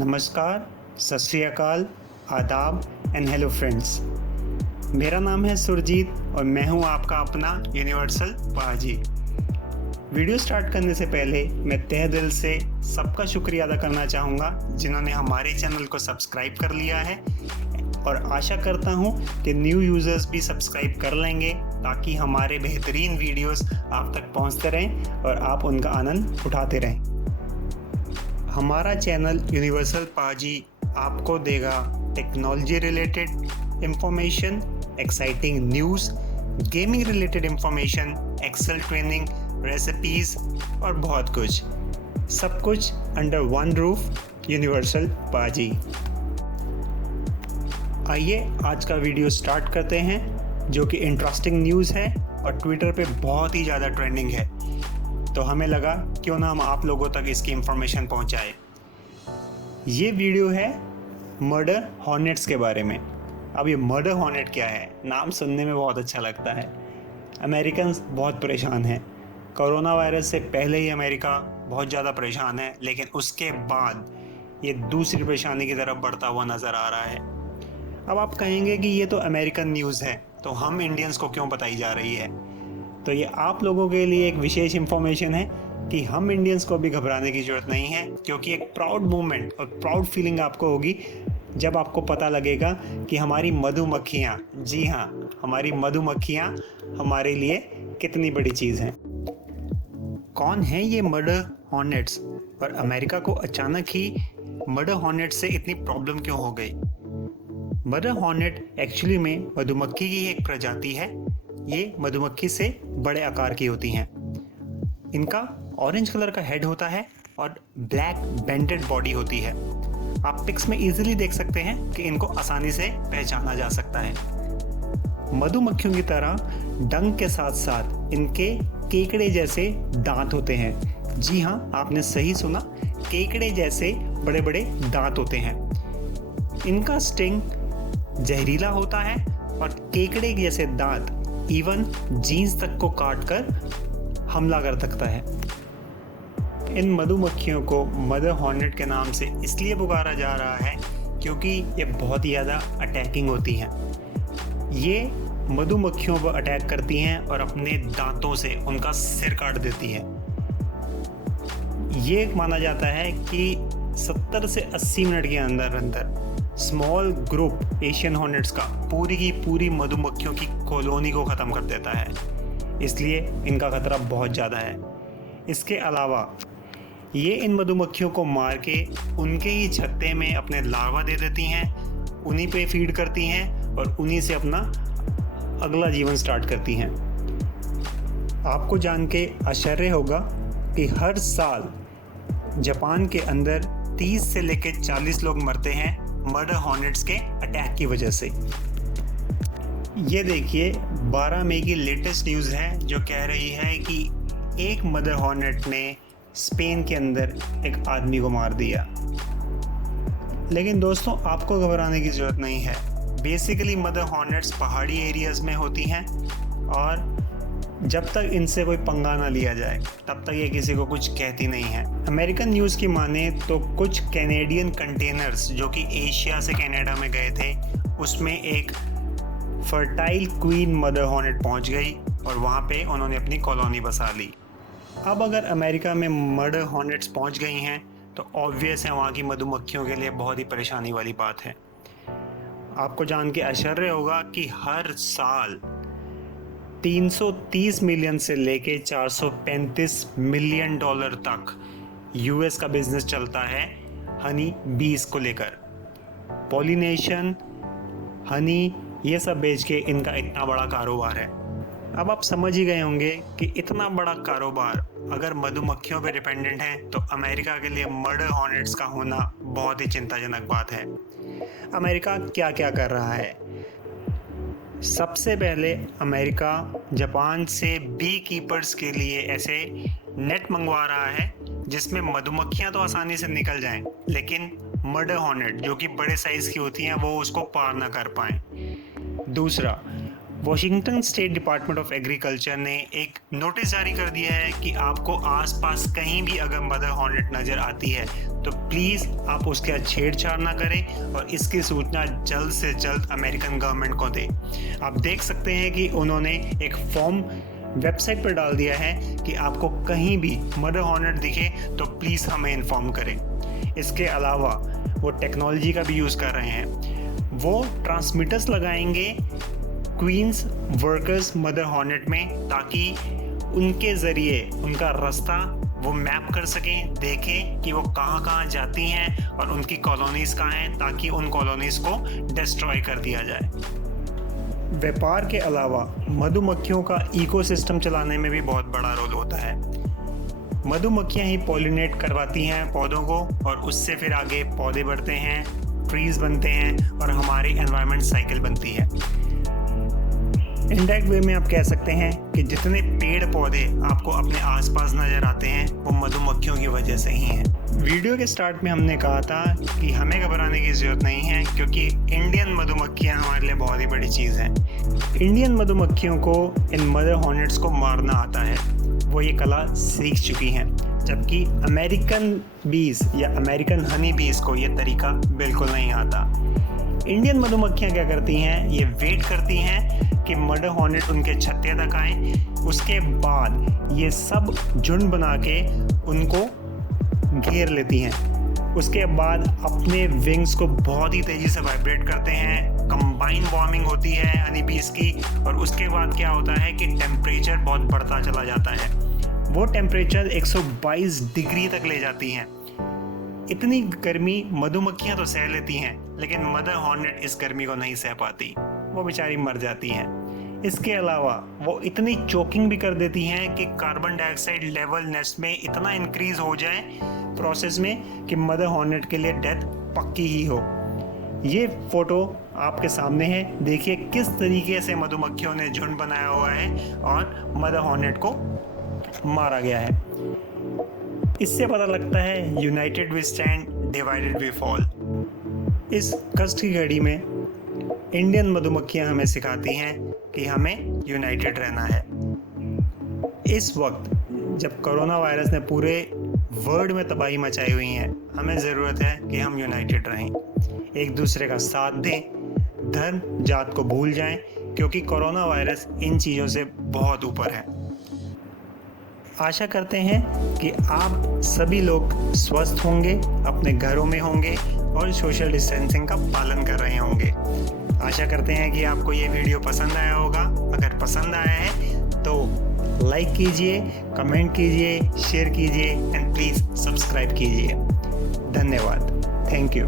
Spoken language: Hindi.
नमस्कार, सत श्री अकाल, आदाब एंड हेलो फ्रेंड्स। मेरा नाम है सुरजीत और मैं हूं आपका अपना यूनिवर्सल पाजी। वीडियो स्टार्ट करने से पहले मैं तहे दिल से सबका शुक्रिया अदा करना चाहूँगा जिन्होंने हमारे चैनल को सब्सक्राइब कर लिया है, और आशा करता हूं कि न्यू यूज़र्स भी सब्सक्राइब कर लेंगे ताकि हमारे बेहतरीन वीडियोस आप तक पहुंचते रहें और आप उनका आनंद उठाते रहें। हमारा चैनल यूनिवर्सल पाजी आपको देगा technology related information, exciting news, gaming related information, Excel training, recipes और बहुत कुछ, सब कुछ अंडर वन रूफ यूनिवर्सल पाजी। आइए आज का वीडियो स्टार्ट करते हैं, जो कि इंटरेस्टिंग न्यूज़ है और ट्विटर पे बहुत ही ज़्यादा ट्रेंडिंग है, तो हमें लगा क्यों ना हम आप लोगों तक इसकी इंफॉर्मेशन पहुंचाएं। ये वीडियो है मर्डर हॉर्नेट्स के बारे में। अब ये मर्डर हॉर्नेट क्या है? नाम सुनने में बहुत अच्छा लगता है। अमेरिकन्स बहुत परेशान हैं। कोरोना वायरस से पहले ही अमेरिका बहुत ज़्यादा परेशान है, लेकिन उसके बाद ये दूसरी परेशानी की तरफ बढ़ता हुआ नज़र आ रहा है। अब आप कहेंगे कि ये तो अमेरिकन न्यूज़ है, तो हम इंडियंस को क्यों बताई जा रही है? तो ये आप लोगों के लिए एक विशेष इन्फॉर्मेशन है कि हम इंडियंस को भी घबराने की ज़रूरत नहीं है, क्योंकि एक प्राउड मोमेंट और प्राउड फीलिंग आपको होगी जब आपको पता लगेगा कि हमारी मधुमक्खियाँ, जी हाँ, हमारी मधुमक्खियाँ हमारे लिए कितनी बड़ी चीज़ हैं। कौन है ये मर्डर हॉर्नेट्स और अमेरिका को अचानक ही मर्डर हॉर्नेट से इतनी प्रॉब्लम क्यों हो गई? मर्डर हॉर्नेट एक्चुअली में मधुमक्खी की एक प्रजाति है। ये मधुमक्खी से बड़े आकार की होती हैं। इनका ऑरेंज कलर का हेड होता है और ब्लैक बेंडेड बॉडी होती है। आप पिक्स में इजीली देख सकते हैं कि इनको आसानी से पहचाना जा सकता है। मधुमक्खियों की तरह डंक के साथ साथ इनके केकड़े जैसे दांत होते हैं। जी हाँ, आपने सही सुना, केकड़े जैसे बड़े बड़े दांत होते हैं। इनका स्टिंग जहरीला होता है और केकड़े जैसे दांत इवन जीन्स तक को काट कर हमला कर सकता है। इन मधुमक्खियों को मदर हॉर्नेट के नाम से इसलिए पुकारा जा रहा है क्योंकि ये बहुत ही ज़्यादा अटैकिंग होती हैं। ये मधुमक्खियों पर अटैक करती हैं और अपने दांतों से उनका सिर काट देती हैं। ये माना जाता है कि 70 से 80 मिनट के अंदर अंदर स्मॉल ग्रुप एशियन हॉर्नेट्स का पूरी की पूरी मधुमक्खियों की कॉलोनी को ख़त्म कर देता है। इसलिए इनका खतरा बहुत ज़्यादा है। इसके अलावा ये इन मधुमक्खियों को मार के उनके ही छत्ते में अपने लार्वा दे देती हैं, उन्हीं पे फीड करती हैं और उन्हीं से अपना अगला जीवन स्टार्ट करती हैं। आपको जान के आश्चर्य होगा कि हर साल जापान के अंदर 30 से लेकर 40 लोग मरते हैं मर्डर हॉर्नेट्स के अटैक की वजह से। ये देखिए 12 मई की लेटेस्ट न्यूज़ है जो कह रही है कि एक मदर हॉर्नेट ने स्पेन के अंदर एक आदमी को मार दिया। लेकिन दोस्तों, आपको घबराने की ज़रूरत नहीं है। बेसिकली मदर हॉर्नेट्स पहाड़ी एरियाज़ में होती हैं और जब तक इनसे कोई पंगा ना लिया जाए तब तक ये किसी को कुछ कहती नहीं है। अमेरिकन न्यूज़ की माने तो कुछ कैनेडियन कंटेनर्स जो कि एशिया से कनाडा में गए थे, उसमें एक फर्टाइल क्वीन मदर हॉर्नेट पहुंच गई और वहां पे उन्होंने अपनी कॉलोनी बसा ली। अब अगर अमेरिका में मर्डर हॉर्नेट्स पहुंच गई हैं तो ऑब्वियस है वहाँ की मधुमक्खियों के लिए बहुत ही परेशानी वाली बात है। आपको जान के आश्चर्य होगा कि हर साल 330 मिलियन से लेके 435 मिलियन डॉलर तक यूएस का बिजनेस चलता है हनी बीज को लेकर। पॉलिनेशन, हनी, ये सब बेच के इनका इतना बड़ा कारोबार है। अब आप समझ ही गए होंगे कि इतना बड़ा कारोबार अगर मधुमक्खियों पे डिपेंडेंट है तो अमेरिका के लिए मर्डर हॉर्नेट्स का होना बहुत ही चिंताजनक बात है। अमेरिका क्या क्या कर रहा है? सबसे पहले अमेरिका जापान से बी कीपर्स के लिए ऐसे नेट मंगवा रहा है जिसमें मधुमक्खियां तो आसानी से निकल जाएं, लेकिन मर्डर हॉर्नेट जो कि बड़े साइज़ की होती हैं वो उसको पार ना कर पाएं। दूसरा, Washington state department of agriculture ने एक नोटिस जारी कर दिया है कि आपको आसपास कहीं भी अगर मदर हॉर्नेट नज़र आती है तो प्लीज़ आप उसके साथ छेड़छाड़ ना करें और इसकी सूचना जल्द से जल्द अमेरिकन गवर्नमेंट को दें। आप देख सकते हैं कि उन्होंने एक फॉर्म वेबसाइट पर डाल दिया है कि आपको कहीं भी मदर हॉर्नेट दिखे तो प्लीज़ हमें इन्फॉर्म करें। इसके अलावा वो टेक्नोलॉजी का भी यूज़ कर रहे हैं, वो ट्रांसमीटर्स लगाएंगे क्वींस वर्कर्स मदर हॉर्नेट में ताकि उनके ज़रिए उनका रास्ता वो मैप कर सकें, देखें कि वो कहाँ कहाँ जाती हैं और उनकी कॉलोनीज़ कहाँ हैं ताकि उन कॉलोनीज़ को डिस्ट्रॉय कर दिया जाए। व्यापार के अलावा मधुमक्खियों का इकोसिस्टम चलाने में भी बहुत बड़ा रोल होता है। मधुमक्खियाँ ही पॉलिनेट करवाती हैं पौधों को और उससे फिर आगे पौधे बढ़ते हैं, ट्रीज़ बनते हैं और हमारी एनवायरनमेंट साइकिल बनती है। इनडायरेक्ट वे में आप कह सकते हैं कि जितने पेड़ पौधे आपको अपने आसपास नज़र आते हैं वो मधुमक्खियों की वजह से ही हैं। वीडियो के स्टार्ट में हमने कहा था कि हमें घबराने की ज़रूरत नहीं है क्योंकि इंडियन मधुमक्खियाँ हमारे लिए बहुत ही बड़ी चीज़ हैं। इंडियन मधुमक्खियों को इन मदर हॉर्नेट्स को मारना आता है, वो ये कला सीख चुकी हैं, जबकि अमेरिकन बीज या अमेरिकन हनी बीज को ये तरीका बिल्कुल नहीं आता। इंडियन मधुमक्खियाँ क्या करती हैं, ये वेट करती हैं कि मदर हॉर्नेट उनके छत्ते तक आए, उसके बाद ये सब झुंड बना के उनको घेर लेती हैं। उसके बाद अपने विंग्स को बहुत ही तेज़ी से वाइब्रेट करते हैं, कंबाइन वार्मिंग होती है हनी बीज की और उसके बाद क्या होता है कि टेम्परेचर बहुत बढ़ता चला जाता है। वो टेम्परेचर 122 डिग्री तक ले जाती हैं। इतनी गर्मी मधुमक्खियाँ तो सह लेती हैं लेकिन मदर हॉर्नेट इस गर्मी को नहीं सह पाती, वो बेचारी मर जाती हैं। इसके अलावा वो इतनी चोकिंग भी कर देती हैं कि कार्बन डाइऑक्साइड लेवल नेस्ट में इतना इंक्रीज हो जाए प्रोसेस में कि मदर हॉर्नेट के लिए डेथ पक्की ही हो। ये फोटो आपके सामने है, देखिए किस तरीके से मधुमक्खियों ने झुंड बनाया हुआ है और मदर हॉर्नेट को मारा गया है। इससे पता लगता है united we stand, divided we fall. इस कष्ट की घड़ी में इंडियन मधुमक्खियाँ हमें सिखाती हैं कि हमें यूनाइटेड रहना है। इस वक्त जब कोरोना वायरस ने पूरे वर्ल्ड में तबाही मचाई हुई है, हमें ज़रूरत है कि हम यूनाइटेड रहें, एक दूसरे का साथ दें, धर्म जात को भूल जाएं क्योंकि कोरोना वायरस इन चीज़ों से बहुत ऊपर है। आशा करते हैं कि आप सभी लोग स्वस्थ होंगे, अपने घरों में होंगे और सोशल डिस्टेंसिंग का पालन कर रहे होंगे। आशा करते हैं कि आपको ये वीडियो पसंद आया होगा। अगर पसंद आया है तो लाइक कीजिए, कमेंट कीजिए, शेयर कीजिए एंड प्लीज़ सब्सक्राइब कीजिए। धन्यवाद। Thank you.